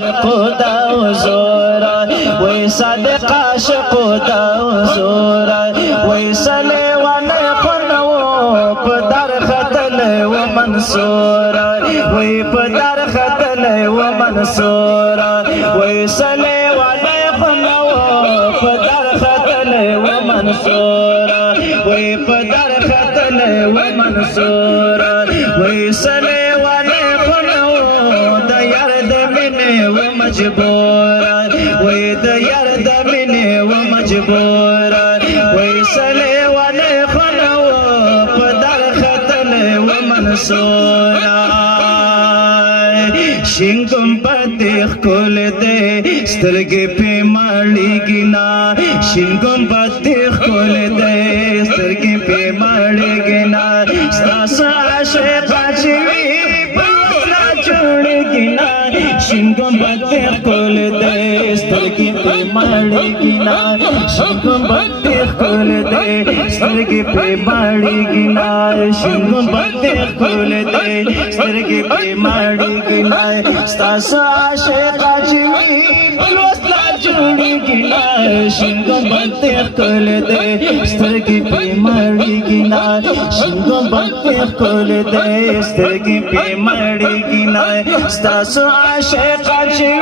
خدا وزورا ويصدق عاشق خدا وزورا ويصلي ونخنو بدر ختل ومنصورا وبدر ختل ومنصورا ويصلي ونخنو بدر ختل ومنصورا وبدر ختل ومنصورا ويصلي مجبورا ويد يرد مني ومجبورا ويسلي ونخنو بدر ختل ومنصورا شنگم پتیخ کول دے سترگی پی مالی گنا شنگم پتیخ کول دے سترگی پی مالی گنا ستاس عاشق چوی پلولا چوڑ گنا شنگم پتیخ کول دے سترگی پی مالی گنا شنگم پتیخ کول دے سترگی پی مالی گنا شنگم پتیخ کول دے سترگی پی مالی گنا ستاسو عاشقا چوی بلوسلا جوڑی گنا شنگم بنتیخ کول دے سترگی پی مڑی گنا شنگم بنتیخ کول دے سترگی پی مڑی گنا ستاسو عاشقا چوی